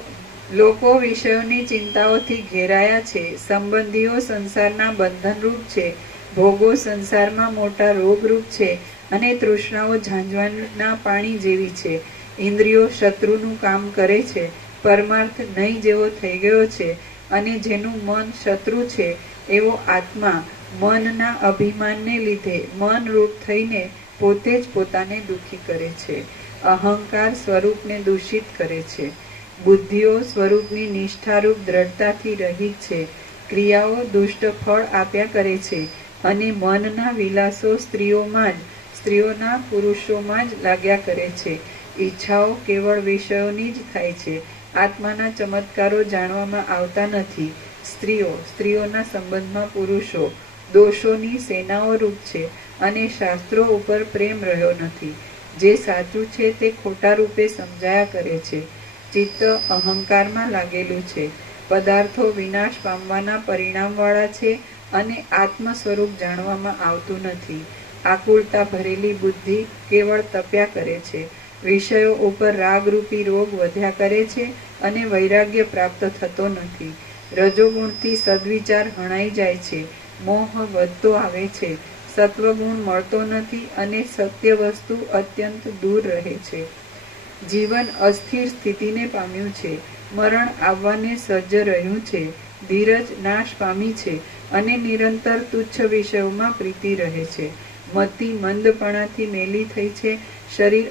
લોકો વિષયોની ચિંતાઓથી ઘેરાયા છે. સંબંધીઓ સંસારના બંધનરૂપ છે. ભોગો સંસારમાં મોટા રોગરૂપ છે અને તૃષ્ણાઓ ઝાંઝવાના પાણી જેવી છે. ઇન્દ્રિયો શત્રુનું કામ કરે છે, પરમાર્થ નહીં જેવો થઈ ગયો છે, અને જેનું મન શત્રુ છે એવો આત્મા મનના અભિમાનને લીધે મનરૂપ થઈને પોતે જ પોતાને દુઃખી કરે છે. અહંકાર સ્વરૂપને દૂષિત કરે છે. બુદ્ધિઓ સ્વરૂપની નિષ્ઠારૂપ દ્રઢતાથી રહિત છે. ક્રિયાઓ દુષ્ટ ફળ આપ્યા કરે છે, અને મનના વિલાસો સ્ત્રીઓના પુરુષોમાં જ લાગ્યા કરે છે. ઈચ્છાઓ કેવળ વિષયોની જ થાય છે. આત્માના ચમત્કારો જાણવામાં આવતા નથી. સ્ત્રીઓના સંબંધમાં પુરુષો દોષોની સેનાઓ રૂપ છે, અને શાસ્ત્રો ઉપર પ્રેમ રહ્યો નથી. જે સાચું છે તે ખોટા રૂપે સમજાયા કરે છે. ચિત્ત અહંકારમાં લાગેલું છે. પદાર્થો વિનાશ પામવાના પરિણામવાળા છે, અને આત્મ સ્વરૂપ જાણવામાં આવતું નથી. આકુળતા ભરેલી બુદ્ધિ કેવળ તપ્યા કરે છે. વિષયો ઉપર રાગરૂપી રોગ વધ્યા કરે છે, અને વૈરાગ્ય પ્રાપ્ત થતો નથી. રજોગુણથી સદવિચાર હણાઈ જાય છે. મોહ વધતો આવે છે. સત્વગુણ મળતો નથી, અને સત્ય વસ્તુ અત્યંત દૂર રહે છે. જીવન અસ્થિર સ્થિતિને પામ્યું છે. મરણ આવવાને સજ્જ રહ્યું છે. ધીરજ નાશ પામી છે, અને નિરંતર તુચ્છ વિષયોમાં પ્રીતિ રહે છે. મતિ મંદપણાથી મેલી થઈ છે. શરીર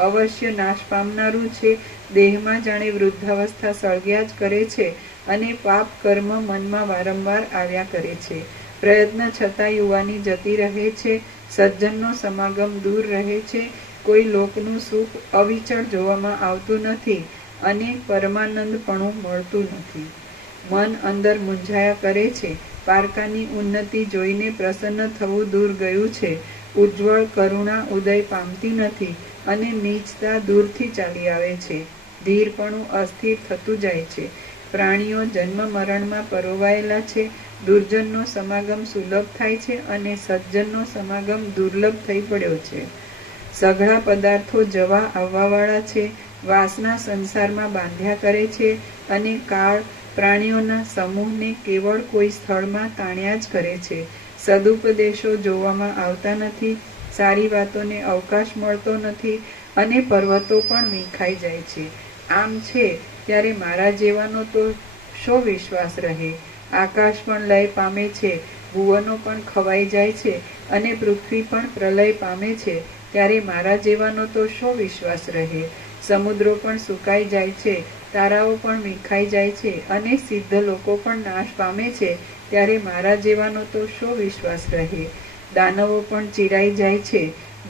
અવશ્ય નાશ પામનારું છે. દેહમાં જાણે વૃદ્ધાવસ્થા સળગ્યા જ કરે છે, અને પાપ કર્મ મનમાં વારંવાર આવ્યા કરે છે. પ્રયત્ન છતાં યુવાની જતી રહે છે. સજ્જનનો સમાગમ દૂર રહે છે. કોઈ લોકનું સુખ અવિચળ જોવામાં આવતું નથી, અને પરમાનંદપણું મળતું નથી. મન અંદર મૂંઝાયા કરે છે. પારકાની ઉન્નતિ જોઈને પ્રસન્ન થવું દૂર ગયું છે. ઉજ્જવળ કરુણા ઉદય પામતી નથી, અને નીચતા દૂરથી ચાલી આવે છે. ધીરપણું અસ્થિર થતું જાય છે. પ્રાણીઓ જન્મ મરણમાં પરોવાયેલા છે. દુર્જનનો સમાગમ સુલભ થાય છે, અને સજ્જનનો સમાગમ દુર્લભ થઈ પડ્યો છે. સઘળા પદાર્થો જવા આવવાવાળા છે. વાસના સંસારમાં બાંધ્યા કરે છે, અને કાળ પ્રાણીઓના સમૂહને કેવળ કોઈ સ્થળમાં તાણ્યા જ કરે છે. સદુપદેશો જોવામાં આવતા નથી. સારી વાતોને અવકાશ મળતો નથી, અને પર્વતો પણ વિખાઈ જાય છે. આમ છે ત્યારે મારા જેવાનો તો શો વિશ્વાસ રહે? આકાશ પણ લય પામે છે. ભુવનો પણ ખવાઈ જાય છે, અને પૃથ્વી પણ પ્રલય પામે છે. ત્યારે મારા જેવાનો તો શો વિશ્વાસ રહે? સમુદ્રો પણ સુકાઈ જાય છે. તારાઓ પણ વિખાઈ જાય છે, અને સિદ્ધ લોકો પણ નાશ પામે છે. ત્યારે મારા જેવાનો તો શો વિશ્વાસ રહે? દાનવો પણ ચીરાઈ જાય છે.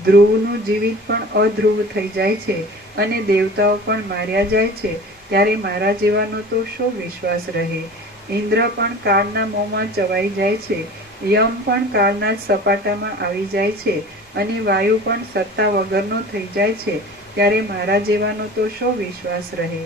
ધ્રુવનું જીવિત પણ અધ્રુવ થઈ જાય છે, અને દેવતાઓ પણ માર્યા જાય છે. ત્યારે મારા જેવાનો તો શો વિશ્વાસ રહે? ઇન્દ્ર પણ કાળના મોંમાં ચવાઈ જાય છે. યમ પણ કાળના જ સપાટામાં આવી જાય છે, અને વાયુ પણ સત્તા વગરનો થઈ જાય છે. ત્યારે મારા જેવાનો તો શો વિશ્વાસ રહે?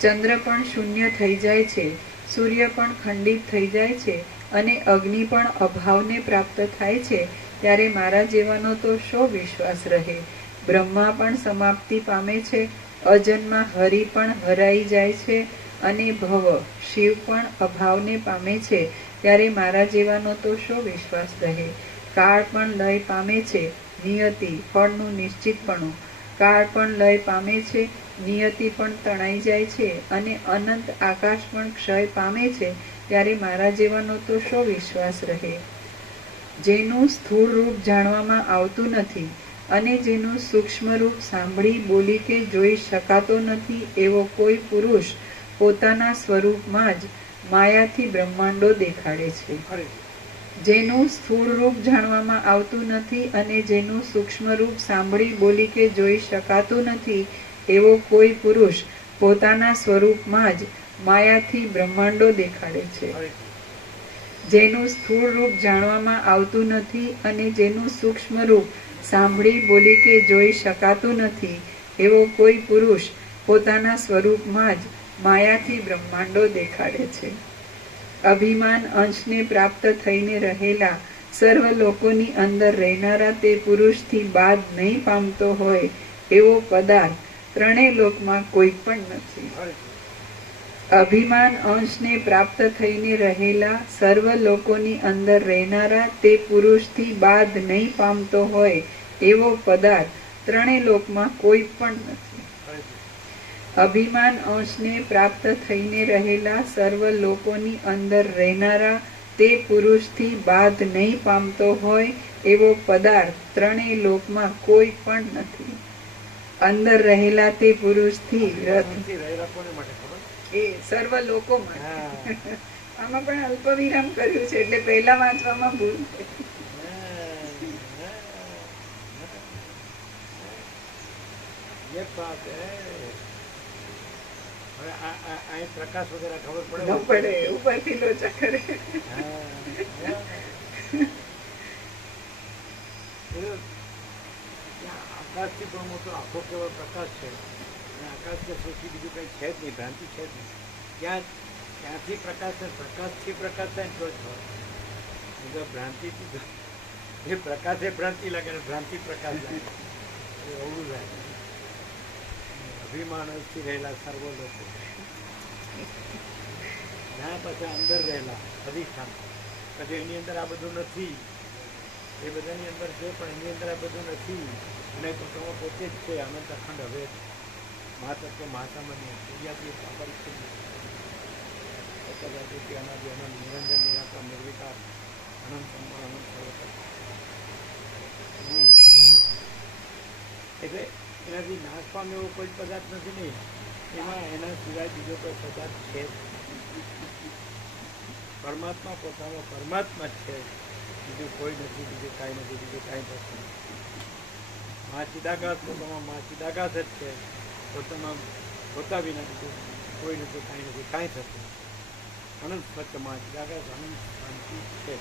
ચંદ્ર પણ શૂન્ય થઈ જાય છે. સૂર્ય પણ ખંડિત થઈ જાય છે, અને અગ્નિ પણ અભાવને પ્રાપ્ત થાય છે. ત્યારે મારા જેવાનો તો શો વિશ્વાસ રહે? બ્રહ્મા પણ સમાપ્તિ પામે છે. અજન્મા હરિ પણ હરાઈ જાય છે, અને ભવ શિવ પણ અભાવને પામે છે. ત્યારે મારા જેવાનો તો શો વિશ્વાસ રહે? કાળ પણ લય પામે છે. નિયતિ ફળનું નિશ્ચિતપણું. કાળ પણ લય પામે છે. નિયતિ પણ તણાઈ જાય છે, અને અનંત આકાશ પણ ક્ષય પામે છે. ત્યારે મારા જેવાનો તો શો વિશ્વાસ રહે? જેનું સ્થૂળ રૂપ જાણવામાં આવતું નથી, અને જેનું સૂક્ષ્મ રૂપ સાંભળી બોલી કે જોઈ શકાતો નથી, એવો કોઈ પુરુષ પોતાના સ્વરૂપમાં જ માયાથી બ્રહ્માંડો દેખાડે છે. જેનું સ્થૂળ રૂપ જાણવામાં આવતું નથી, અને જેનું સૂક્ષ્મ રૂપ સાંભળી બોલી કે જોઈ શકાતું નથી, એવો કોઈ પુરુષ પોતાના સ્વરૂપમાં જ માયાથી બ્રહ્માંડો દેખાડે છે. જેનું સ્થૂળ રૂપ જાણવામાં આવતું નથી, અને જેનું સૂક્ષ્મ રૂપ સાંભળી બોલી કે જોઈ શકાતું નથી, એવો કોઈ પુરુષ પોતાના સ્વરૂપમાં જ માયાથી બ્રહ્માંડો દેખાડે છે. અભિમાન અંશને પ્રાપ્ત થઈને રહેલા સર્વ લોકોની અંદર રહેનારા તે પુરુષથી બાદ નહીં પામતો હોય એવો પદાર્થ ત્રણેય લોકમાં કોઈ પણ નથી. અભિમાન અંશને પ્રાપ્ત થઈને રહેલા સર્વ લોકોની અંદર રહેનારા તે પુરુષથી બાદ નહીં પામતો હોય એવો પદાર્થ ત્રણેય લોકમાં કોઈ પણ નથી. અભિમાન અંશને પ્રાપ્ત થઈને રહેલા સર્વ લોકોની અંદર રહેનારા તે પુરુષથી બાદ નહીં પામતો હોય એવો પદાર્થ ત્રણેય લોકમાં કોઈ પણ નથી. અંદર રહેલા તે પુરુષથી રથ શાંતિ રહેલા કોને માટે ખબર? એ સર્વ લોકો માટે. હા. આમાં પણ અલ્પ વિરામ કર્યું છે એટલે પહેલા વાંચવામાં ભૂલ થઈ. ये बात है. હવે આ પ્રકાશ વગેરે ખબર પડે ન પડે ઉપરથી લોચા કરે. આકાશથી પણ મોટો આખો કેવળ પ્રકાશ છે અને આકાશ કે સૌથી બીજું કંઈ છે જ નહીં, ભ્રાંતિ છે જ નહીં. ત્યાંથી પ્રકાશ થાય, પ્રકાશથી પ્રકાશ થાય ને તો જ હોય. ભ્રાંતિથી એ પ્રકાશે ભ્રાંતિ લાગે ને ભ્રાંતિ પ્રકાશ લાગે, એ અવળું લાગે. અભિમાનથી રહેલા સર્વ લોકો ના પાછા અંદર રહેલા અધિષ્ઠાન, પછી એની અંદર આ બધું નથી, એ બધાની અંદર છે પણ એની અંદર આ બધું નથી. અને તો તમે પોતે જ છે અનંત અખંડ હવે મહાતત્વ મહાસામાન્ય ક્રિયાથી સ્વાભાવિક છે. અનાદિ અનંત નિરંજન નિરાકાર નિર્વિકાર અનંત સંપૂર્ણ અનંત સર્વત્ર. એટલે એનાથી નાશ પામે એવો કોઈ પદાર્થ નથી નહીં, એમાં એના સિવાય બીજો કોઈ પદાર્થ છે જ. પરમાત્મા પોતાનો પરમાત્મા જ છે, બીજું કોઈ નથી, બીજું કાંઈ નથી, બીજું કાંઈ થતું નથી. મા ચિદાકાશ પોતામાં મા ચિદાકાશ જ છે, પોતામાં પોતા વિના બીજું કોઈ નથી, કાંઈ નથી, કાંઈ થતું નથી. અનંત સ્વચ્છ મા ચિદાકાશ અનંત શાંતિ છે.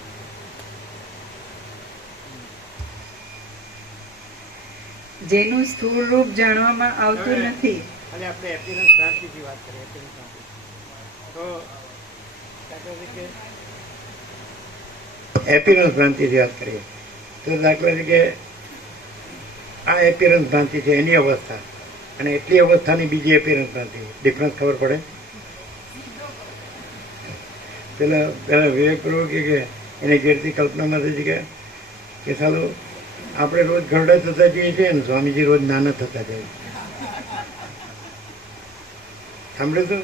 જેનું સ્થૂળ રૂપ જાણવામાં આવતું નથી. ખાલી આપણે એપિરન્સ ભ્રાંતિથી વાત કરીએ. એપિરન્સ ભ્રાંતિ તો દાખલા તરીકે એપિરન્સ ભ્રાંતિથી વાત કરીએ તો દાખલા તરીકે આ એપિરન્સ ભ્રાંતિ છે એની અવસ્થા અને એટલી અવસ્થાની બીજી એપિરન્સ ભ્રાંતિ, ડિફરન્સ ખબર પડે? પેલા વિવેક પ્રભુ કે એને ઘેરથી કલ્પનામાં થઈ છે કે સાલું આપણે રોજ ઘરડા થતા જઈએ છીએ ને સ્વામીજી રોજ નાના થતા જાય. સાંભળ્યું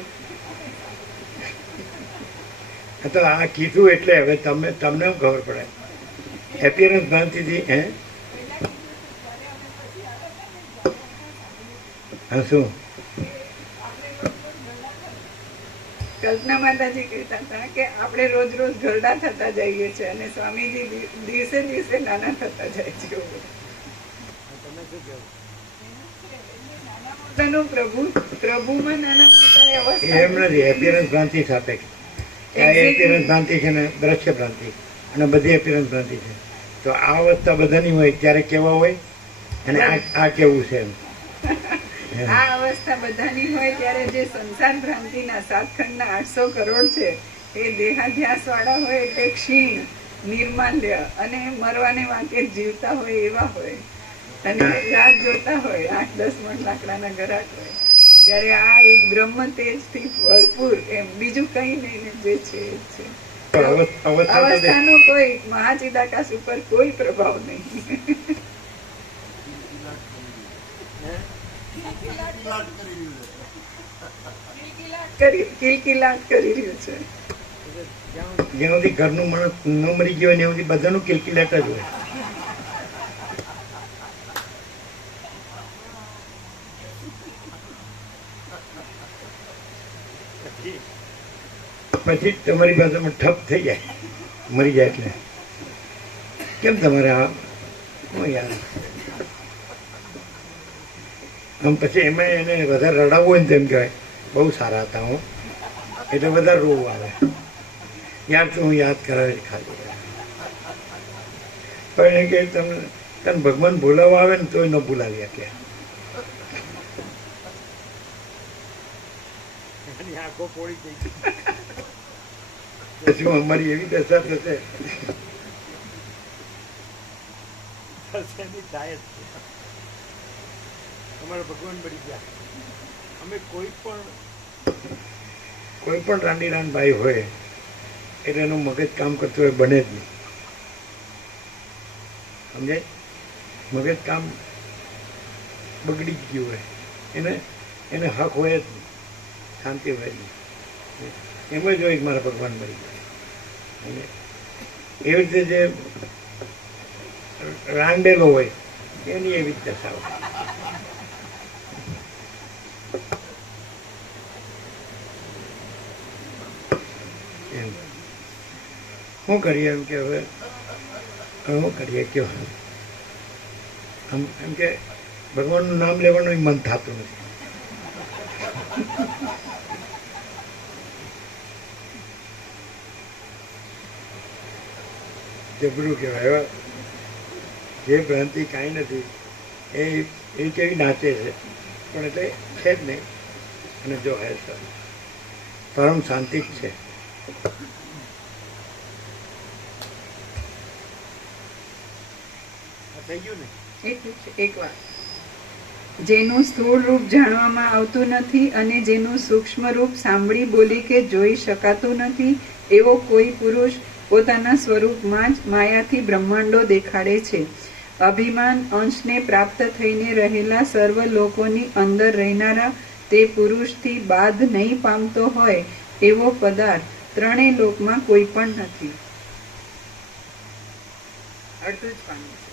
તો તો આ કીધું એટલે હવે તમને શું ખબર પડે? એપિયરન્સ ભ્રાંતિથી હા શું કલ્પના માતાજી કહેતા હતા કે આપણે રોજ રોજ ઘરડા થતા જઈએ છીએ અને સ્વામીજી દિવસે દિવસે નાના થતા જાય છે. તમે શું કહેવું? પોતાનું પ્રભુમાં નાના મોટા અવસ્થા એમ નથી. એપિયરન્સ ભ્રાંતિ સાપેક્ષ. આ એપિયરન્સ ભ્રાંતિ છે ને દ્રશ્ય ભ્રાંતિ અને બધી એપિયરન્સ ભ્રાંતિ છે. તો આ અવસ્થા બધાની હોય ત્યારે કેવા હોય અને આ કેવું છે એમ. આ અવસ્થા બધાની હોય ત્યારે જે સંસાર ભ્રાંતિના 7 ખંડના 800 કરોડ છે એ દેહાધ્યાસ વાળા હોય એટલે ક્ષીણ નિર્માલ્ય અને મરવાને વાંકે જીવતા હોય એવા હોય અને રાત જોતા હોય 8-10 મણ લાકડાના ગરાટ હોય. જ્યારે આ એક બ્રહ્મ તેજથી ભરપૂર એમ બીજું કઈ નહીં ને જે છે એ છે. અવસ્થાનો કોઈ મહાચિદાકાશ ઉપર કોઈ પ્રભાવ નહીં. કિલકિલાટ કરી રહ્યું છે. જ્યાં સુધી ઘરનું માણસ ન મરી ગયો હોય ત્યાં સુધી બધાનું કિલકિલાટ જ હોય. પછી તમારી ભાષામાં ઠપ થઈ જાય, મરી જાય એટલે કેમ તમારે આ યાર આમ પછી એમાં એને વધારે રડાવવું હોય ને તેમ કહેવાય બહુ સારા હતા હું એટલે વધારે રોવું આવે. યાર તો હું યાદ કરાવે ખાલી પણ એ કે તને ભગવાન બોલાવવા આવે ને તોય ન બોલાવી શકે. એની આંખો પોળી થઈ ગઈ. પછી અમારી એવી દશા થશે એની થાય જ છે. અમારા ભગવાન બળી ગયા. અમે કોઈ પણ કોઈ પણ રાંડીરાન ભાઈ હોય એટલે એનું મગજ કામ કરતું હોય બને જ નહીં. સમજાય? મગજ કામ બગડી જ ગયું હોય એને હક હોય જ નહીં, શાંતિ હોય જ નહીં. એમ જ હોય કે મારા ભગવાન મરી ગયા. એવી રીતે જે રાંડેલો હોય એની એવી જ દશા હોય. એમ શું કરીએ એમ કે હવે શું કરીએ કયો એમ કે ભગવાનનું નામ લેવાનું મન થતું નથી. જબરું કહેવાય. જે ભ્રાંતિ કાંઈ નથી એ કેવી નાચે છે પણ એટલે છે જ નહીં. અને જો હે પરમ શાંતિ જ છે. થઈ ગયું ને? એટલું જ એક વાત. જેનું સ્થૂળ રૂપ જાણવામાં આવતું નથી અને જેનું સૂક્ષ્મ રૂપ સાંભળી બોલી કે જોઈ શકાતું નથી એવો કોઈ પુરુષ પોતાના સ્વરૂપમાં જ માયાથી બ્રહ્માંડો દેખાડે છે. અભિમાન અંશને પ્રાપ્ત થઈને રહેલા સર્વ લોકોની અંદર રહેનારા તે પુરુષથી બાદ નહીં પામતો હોય એવો પદાર્થ ત્રણેય લોકમાં કોઈ પણ નથી. અડધું જ પામ્યું છે.